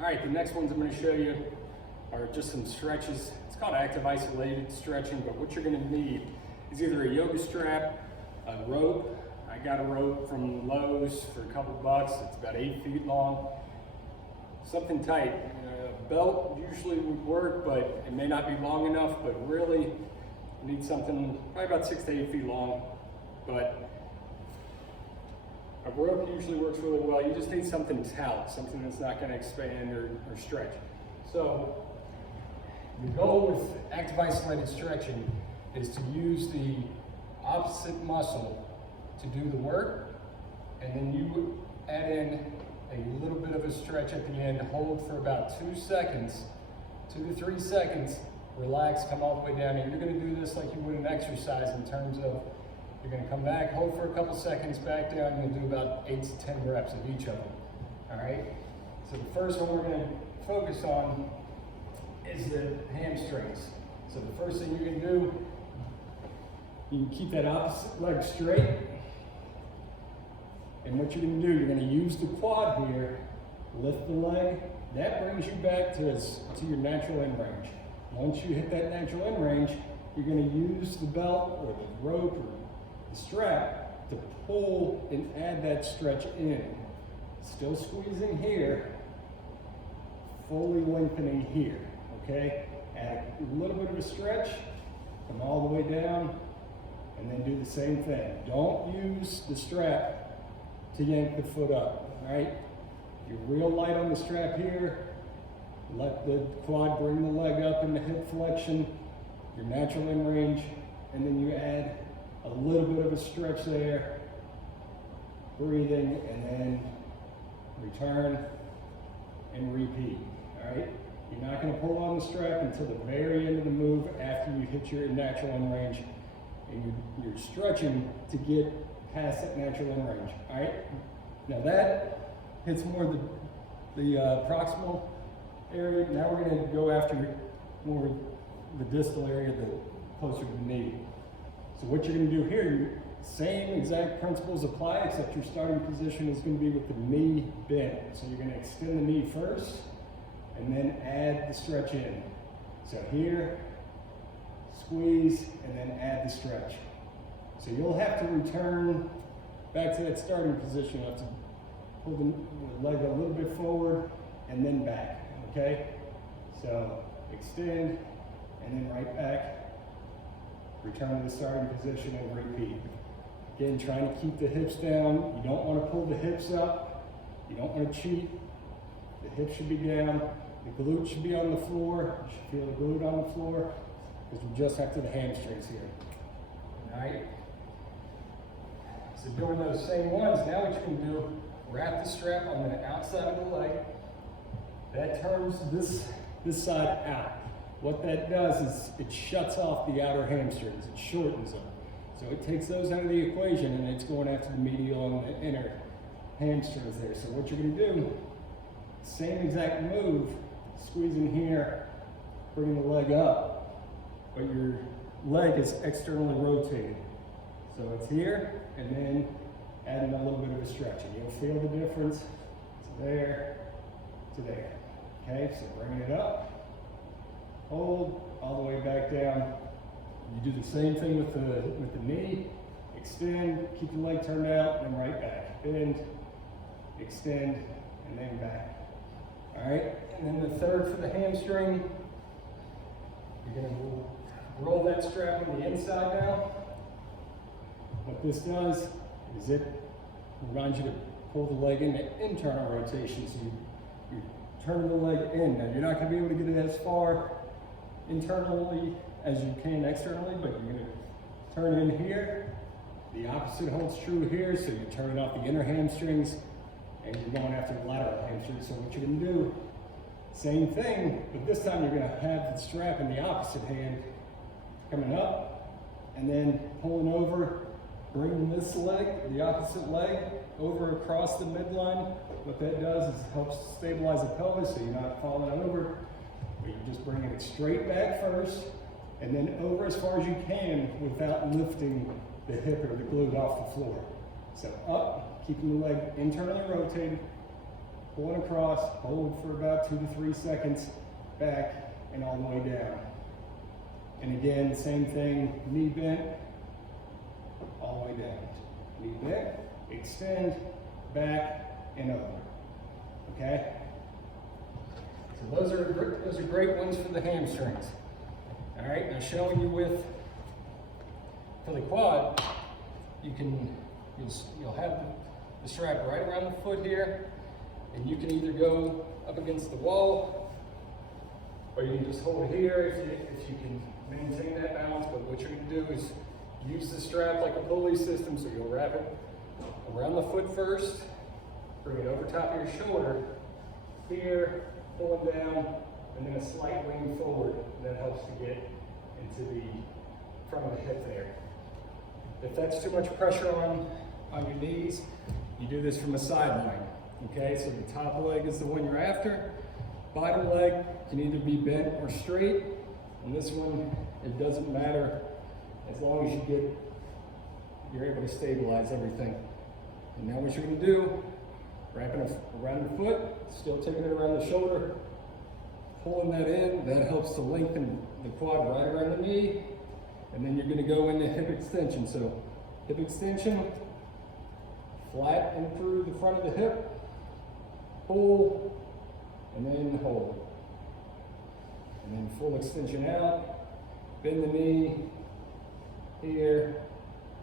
All right, the next ones I'm going to show you are just some stretches. It's called active isolated stretching, but what you're going to need is either a yoga strap, a rope. I got a rope from Lowe's for a couple bucks. It's about 8 feet long. Something tight. A belt usually would work, but it may not be long enough, but really you need something probably about 6 to 8 feet long. But a rope usually works really well. You just need something taut, something that's not going to expand or stretch. So the goal with active isolated stretching is to use the opposite muscle to do the work, and then you add in a little bit of a stretch at the end, hold for about 2 seconds, 2 to 3 seconds, relax, come all the way down, and you're going to do this like you would an exercise in terms of you're going to come back, hold for a couple seconds, back down. You're going to do about 8 to 10 reps of each of them. All right? So the first one we're going to focus on is the hamstrings. So the first thing you're going to do, you can keep that opposite leg straight. And what you're going to do, you're going to use the quad here, lift the leg. That brings you back to your natural end range. Once you hit that natural end range, you're going to use the belt or the rope or the strap to pull and add that stretch in. Still squeezing here, fully lengthening here, okay? Add a little bit of a stretch, come all the way down, and then do the same thing. Don't use the strap to yank the foot up, all right? You're real light on the strap here. Let the quad bring the leg up in the hip flexion, your natural end range, and then you add a little bit of a stretch there, breathing, and then return and repeat, all right? You're not gonna pull on the strap until the very end of the move after you hit your natural end range, and you're stretching to get past that natural end range, all right? Now that hits more the proximal area. Now we're gonna go after more the distal area, the closer to the knee. So what you're going to do here, same exact principles apply, except your starting position is going to be with the knee bent. So you're going to extend the knee first, and then add the stretch in. So here, squeeze, and then add the stretch. So you'll have to return back to that starting position. You'll have to pull the leg a little bit forward, and then back, okay? So extend, and then right back. Return to the starting position and repeat. Again, trying to keep the hips down. You don't want to pull the hips up. You don't want to cheat. The hips should be down. The glute should be on the floor. You should feel the glute on the floor because we're just after the hamstrings here. All right? So doing those same ones, now what you can do, wrap the strap on the outside of the leg. That turns this side out. What that does is it shuts off the outer hamstrings, it shortens them. So it takes those out of the equation and it's going after the medial and the inner hamstrings there. So what you're gonna do, same exact move, squeezing here, bringing the leg up, but your leg is externally rotated. So it's here and then adding a little bit of a stretch. And you'll feel the difference to there, to there. Okay, so bringing it up. Hold all the way back down. You do the same thing with the knee. Extend, keep the leg turned out, and right back. Bend, extend, and then back. All right, and then the third for the hamstring. You're gonna roll that strap on the inside now. What this does is it reminds you to pull the leg in the internal rotation. So you turn the leg in. Now you're not gonna be able to get it as far internally as you can externally, but you're going to turn in here. The opposite holds true here, so you're turning off the inner hamstrings and you're going after the lateral hamstrings. So what you're going to do, same thing, but this time you're going to have the strap in the opposite hand coming up and then pulling over, bringing this leg, the opposite leg, over across the midline. What that does is helps stabilize the pelvis so you're not falling over. You're just bringing it straight back first, and then over as far as you can without lifting the hip or the glute off the floor. So up, keeping the leg internally rotated, pulling across, hold for about 2 to 3 seconds, back and all the way down. And again, same thing, knee bent, all the way down. Knee bent, extend, back and over. Okay? So those are great ones for the hamstrings. All right, now showing you with, for the quad, you'll have the strap right around the foot here, and you can either go up against the wall, or you can just hold it here if you can maintain that balance. But what you're going to do is use the strap like a pulley system, so you'll wrap it around the foot first, bring it over top of your shoulder, here, pulling down, and then a slight wing forward. That helps to get into the front of the hip there. If that's too much pressure on your knees, you do this from a sideline. Okay, so the top leg is the one you're after. Bottom leg can either be bent or straight. And this one, it doesn't matter as long as you're able to stabilize everything. And now what you're gonna do, wrapping it around the foot, still taking it around the shoulder, pulling that in, that helps to lengthen the quad right around the knee. And then you're gonna go into hip extension. So hip extension, flat and through the front of the hip, pull, and then hold. And then full extension out, bend the knee, here,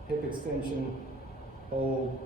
hip extension, hold,